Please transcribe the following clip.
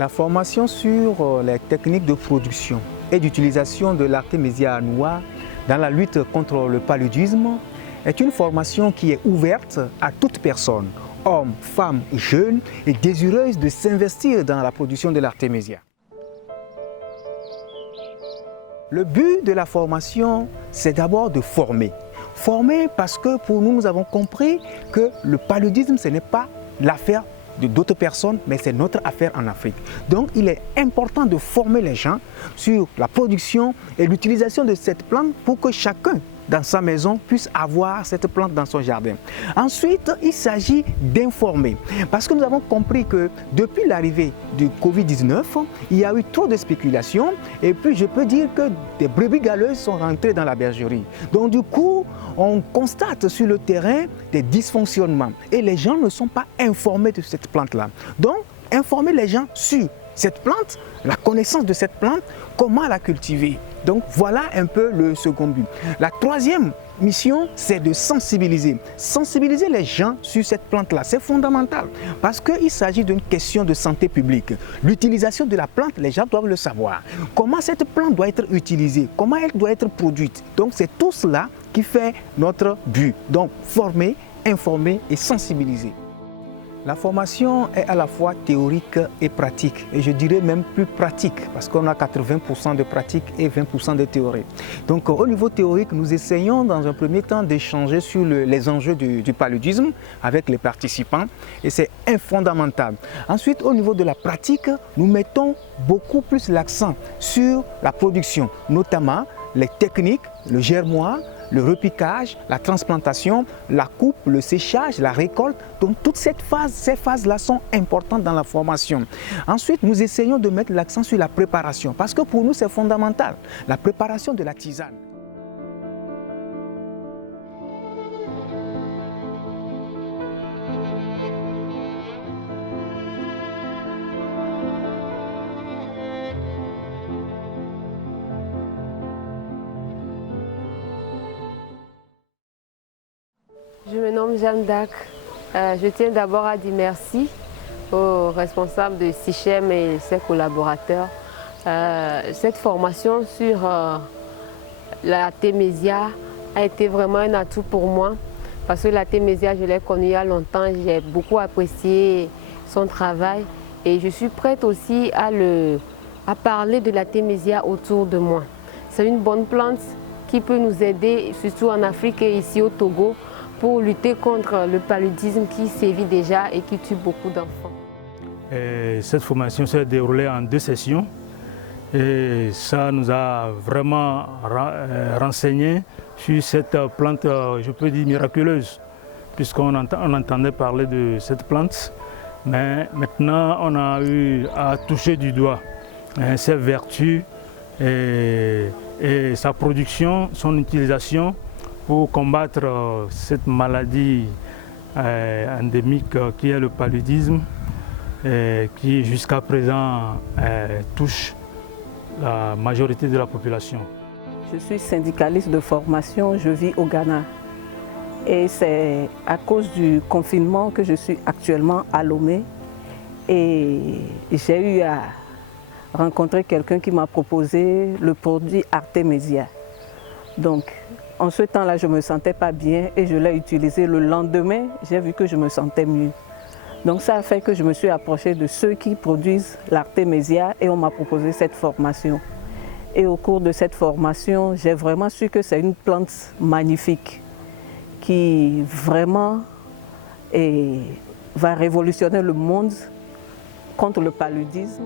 La formation sur les techniques de production et d'utilisation de l'artémisia annua dans la lutte contre le paludisme est une formation qui est ouverte à toute personne, hommes, femmes, jeunes et désireuses de s'investir dans la production de l'artémisia. Le but de la formation, c'est d'abord de former. Former parce que pour nous, nous avons compris que le paludisme, ce n'est pas l'affaire d'autres personnes, mais c'est notre affaire en Afrique. Donc, il est important de former les gens sur la production et l'utilisation de cette plante pour que chacun dans sa maison puisse avoir cette plante dans son jardin. Ensuite, il s'agit d'informer parce que nous avons compris que depuis l'arrivée du Covid-19, il y a eu trop de spéculations et puis je peux dire que des brebis galeuses sont rentrées dans la bergerie. Donc du coup, on constate sur le terrain des dysfonctionnements et les gens ne sont pas informés de cette plante-là. Donc, informer les gens sur cette plante, la connaissance de cette plante, comment la cultiver. Donc voilà un peu le second but. La troisième mission, c'est de sensibiliser. Sensibiliser les gens sur cette plante-là, c'est fondamental parce qu'il s'agit d'une question de santé publique. L'utilisation de la plante, les gens doivent le savoir. Comment cette plante doit être utilisée, comment elle doit être produite. Donc c'est tout cela qui fait notre but. Donc former, informer et sensibiliser. La formation est à la fois théorique et pratique, et je dirais même plus pratique, parce qu'on a 80% de pratique et 20% de théorie. Donc au niveau théorique, nous essayons dans un premier temps d'échanger sur les enjeux du paludisme avec les participants, et c'est fondamental. Ensuite, au niveau de la pratique, nous mettons beaucoup plus l'accent sur la production, notamment les techniques, le germoir, le repiquage, la transplantation, la coupe, le séchage, la récolte. Donc toutes ces phases-là sont importantes dans la formation. Ensuite, nous essayons de mettre l'accent sur la préparation parce que pour nous, c'est fondamental. La préparation de la tisane. Je me nomme Jeanne d'Arc. Je tiens d'abord à dire merci aux responsables de SICHEM et ses collaborateurs. Cette formation sur l'artémisia a été vraiment un atout pour moi parce que l'artémisia, je l'ai connue il y a longtemps, j'ai beaucoup apprécié son travail et je suis prête aussi à parler de l'artémisia autour de moi. C'est une bonne plante qui peut nous aider, surtout en Afrique et ici au Togo, pour lutter contre le paludisme qui sévit déjà et qui tue beaucoup d'enfants. Cette formation s'est déroulée en 2 sessions et ça nous a vraiment renseigné sur cette plante, je peux dire miraculeuse, puisqu'on entendait parler de cette plante, mais maintenant on a eu à toucher du doigt ses vertus et sa production, son utilisation pour combattre cette maladie endémique qui est le paludisme, qui jusqu'à présent touche la majorité de la population. Je suis syndicaliste de formation, je vis au Ghana. Et c'est à cause du confinement que je suis actuellement à Lomé. Et j'ai eu à rencontrer quelqu'un qui m'a proposé le produit artémisia. Donc, en ce temps-là, je ne me sentais pas bien et je l'ai utilisé. Le lendemain, j'ai vu que je me sentais mieux. Donc ça a fait que je me suis approchée de ceux qui produisent l'artémisia et on m'a proposé cette formation. Et au cours de cette formation, j'ai vraiment su que c'est une plante magnifique qui vraiment va révolutionner le monde contre le paludisme.